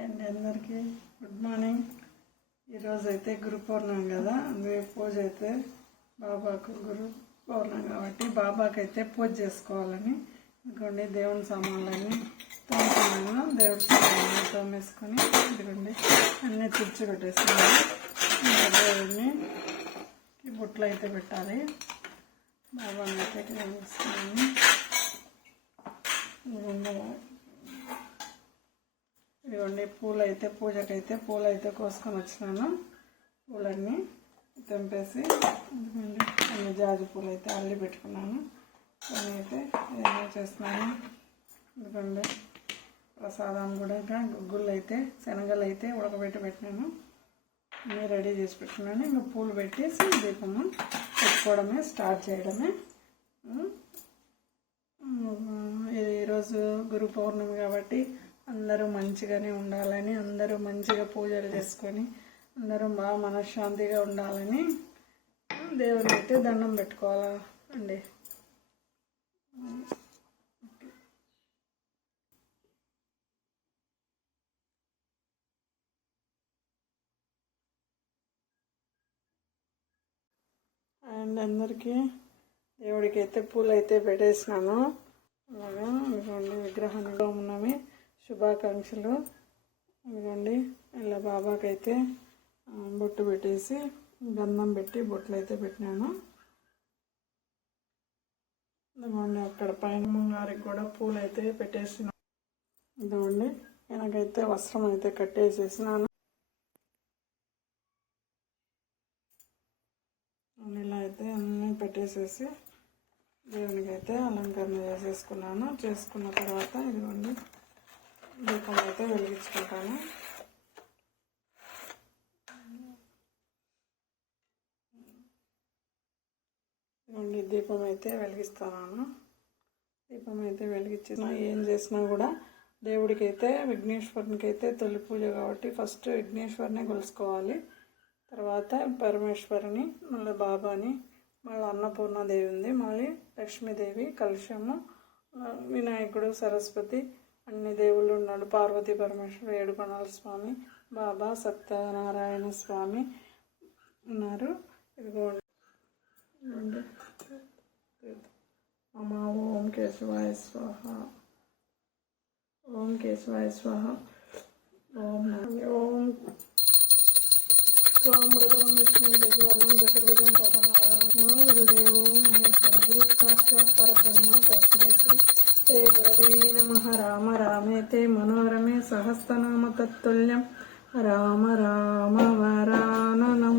And అందరికీ good morning. ఈరోజు అయితే గురు పౌర్ణమి కదా, అందుకే పూజ అయితే బాబాకు గురు పౌర్ణమి కాబట్టి బాబాకి అయితే పూజ చేసుకోవాలని ఇదిగోండి దేవుని సామాన్లన్నీ తోముకున్నాను. దేవుడి సామాన్లు తోమేసుకొని ఇదిగోండి అన్నీ తుడిచి పెట్టేస్తున్నాను. దేవుడిని బుట్టలు అయితే పెట్టాలి. బాబాని అయితే వేస్తున్నాను. ఇదిగోండి పూలు అయితే పూజకైతే పూలు అయితే కోసుకొని వచ్చినాను. పూలన్నీ తెంపేసి అన్ని జాజి పూలు అయితే అల్లి పెట్టుకున్నాను. కొన్ని అయితే ఏమో చేస్తున్నాను. ఎందుకంటే ప్రసాదం కూడా గుగ్గులు అయితే శనగలు అయితే ఉడకబెట్టి పెట్టినాను. అన్నీ రెడీ చేసి పెట్టుకున్నాను. ఇంకా పూలు పెట్టేసి దీపము పెట్టుకోవడమే స్టార్ట్ చేయడమే. ఈరోజు గురు పౌర్ణమి కాబట్టి అందరూ మంచిగానే ఉండాలని, అందరూ మంచిగా పూజలు చేసుకొని అందరూ బాగా మనశ్శాంతిగా ఉండాలని దేవుని అయితే దండం పెట్టుకోవాలా అండి. అండ్ అందరికీ దేవుడికి అయితే పూలు అయితే పెట్టేసినాను. అలాగా ఇదిగోండి విగ్రహాన్ని ఉన్నవి శుభాకాంక్షలు. ఇదిగోండి ఇలా బాబాకి అయితే బొట్టు పెట్టేసి గంధం పెట్టి బొట్లు అయితే పెట్టినాను. ఇదిగోండి అక్కడ పైన గారికి కూడా పూలు అయితే పెట్టేసినాను. ఇదిగోండి వెనకైతే వస్త్రం అయితే కట్టేసేసినాను. ఇలా అయితే అన్నీ పెట్టేసేసి దేవునికి అయితే అలంకరణ చేసేసుకున్నాను. చేసుకున్న తర్వాత ఇదిగోండి దీపం అయితే వెలిగించుకుంటాను. ఇదిగోండి దీపం అయితే వెలిగిస్తున్నాను. దీపం అయితే వెలిగించిన ఏం చేసినా కూడా దేవుడికి అయితే విఘ్నేశ్వరునికి అయితే తొలి పూజ కాబట్టి ఫస్ట్ విఘ్నేశ్వరిని కొలుసుకోవాలి. తర్వాత పరమేశ్వరిని, మళ్ళీ బాబాని, మళ్ళీ అన్నపూర్ణాదేవి ఉంది, మళ్ళీ లక్ష్మీదేవి, కలశము, వినాయకుడు, సరస్వతి, అన్ని దేవుళ్ళు ఉన్నాడు. పార్వతీ పరమేశ్వరు, ఏడుకొండల స్వామి, బాబా, సత్యనారాయణ స్వామి ఉన్నారు. ఇదిగోండి అమ్మా ఓం కేశవాయ స్వాహ, ఓం కేశవాయ స్వాహ, ఓం ఓం స్వామృతం విష్ణు జగవర్ణం చతుర్భుజం ప్రసన్నవదనం గురుదేవో మహేశ్వర గురు సాక్షాత్ పరబ్రహ్మ తస్మై శ్రీ గురవే నమః. రామ రామేతే మనోరమే సహస్రనామ తత్తుల్యం రామ రామ వరాననం.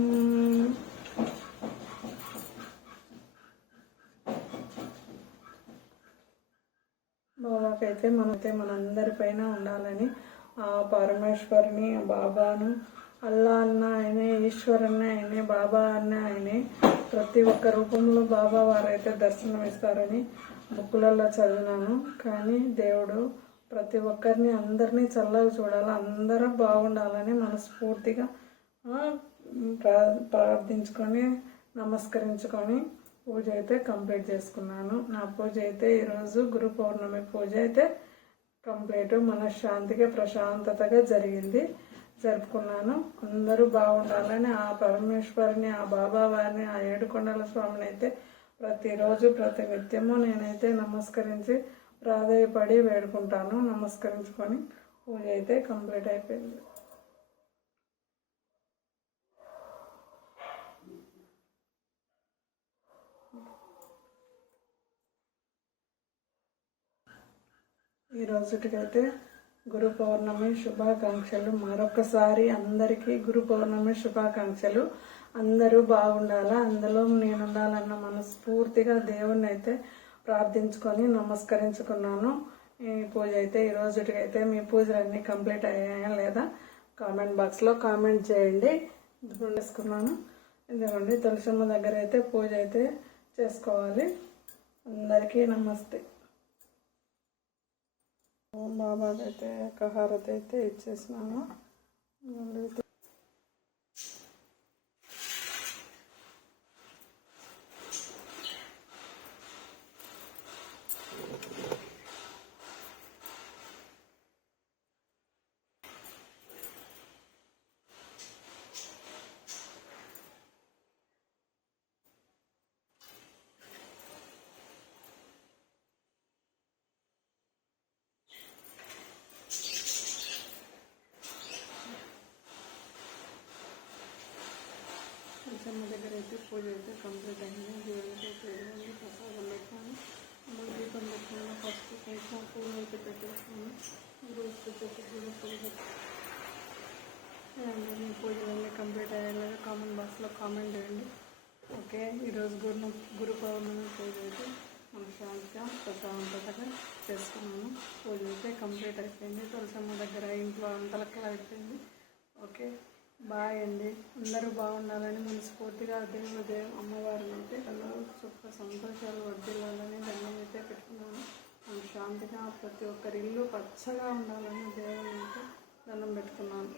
బాబాకైతే మనందరి పైన ఉండాలని ఆ పరమేశ్వరిని, బాబాను, అల్లా అన్న ఆయనే, ఈశ్వర్ అన్న ఆయనే, బాబా అన్న ఆయనే, ప్రతి ఒక్క రూపంలో బాబా వారైతే దర్శనం ఇస్తారని బుక్కులలో చదివినాను. కానీ దేవుడు ప్రతి ఒక్కరిని అందరినీ చల్లగా చూడాలి, అందరూ బాగుండాలని మనస్ఫూర్తిగా ప్రార్థించుకొని నమస్కరించుకొని పూజ అయితే కంప్లీట్ చేసుకున్నాను. నా పూజ అయితే ఈరోజు గురు పౌర్ణమి పూజ అయితే కంప్లీట్ మనశ్శాంతిగా ప్రశాంతతగా జరుపుకున్నాను. అందరూ బాగుండాలని ఆ పరమేశ్వరిని, ఆ బాబా వారిని, ఆ ఏడుకొండల స్వామిని అయితే ప్రతిరోజు ప్రతి నిత్యము నేనైతే నమస్కరించి ప్రాధేయపడి వేడుకుంటాను. నమస్కరించుకొని పూజ అయితే కంప్లీట్ అయిపోయింది. ఈ రోజుకైతే గురు పౌర్ణమి శుభాకాంక్షలు. మరొకసారి అందరికీ గురు పౌర్ణమి శుభాకాంక్షలు. అందరూ బాగుండాలా, అందులో నేను ఉండాలన్న మనస్ఫూర్తిగా దేవుణ్ణి అయితే ప్రార్థించుకొని నమస్కరించుకున్నాను. ఈ పూజ అయితే ఈ రోజుకైతే మీ పూజలన్నీ కంప్లీట్ అయ్యాయా లేదా కామెంట్ బాక్స్లో కామెంట్ చేయండి. చేసుకున్నాను. ఇదిగోండి తులసమ్మ దగ్గర అయితే పూజ అయితే చేసుకోవాలి. అందరికీ నమస్తే. ఓం బాబాకి అయితే హారతి అయితే ఇచ్చేసినాను. తులసమ్మ దగ్గర అయితే పూజ అయితే కంప్లీట్ అయింది. దేవుడికి అయితే ఎదురుండి ప్రసాదం పెట్టాను, దీపం పెట్టాను, ఫస్ట్ కుంకుమ పూలు అయితే పెట్టేస్తాను. రోజు చెట్టు కూడా పూజ మీ పూజలన్నీ కంప్లీట్ అయ్యేలాగా కామెంట్ బాక్స్లో కామెంట్ చేయండి. ఓకే, ఈరోజు గురు పౌర్ణమి పూజ అయితే మనం శాంతిగా ప్రశాంతతగా చేసుకున్నాము. పూజ అయితే కంప్లీట్ అయిపోయింది. తులసమ్మ దగ్గర ఇంట్లో అంతలక్కలా అయిపోయింది. ఓకే, బాయ్ అండి. అందరూ బాగుండాలని మనస్ఫూర్తిగా దేవుడు అమ్మవారిని అయితే అందరూ సుఖ సంతోషాలు వర్ధిల్లాలని దండం అయితే పెట్టుకున్నాను. మనం శాంతిగా ప్రతి ఒక్కరి ఇల్లు పచ్చగా ఉండాలని దేవుని అయితే దండం పెట్టుకున్నాను.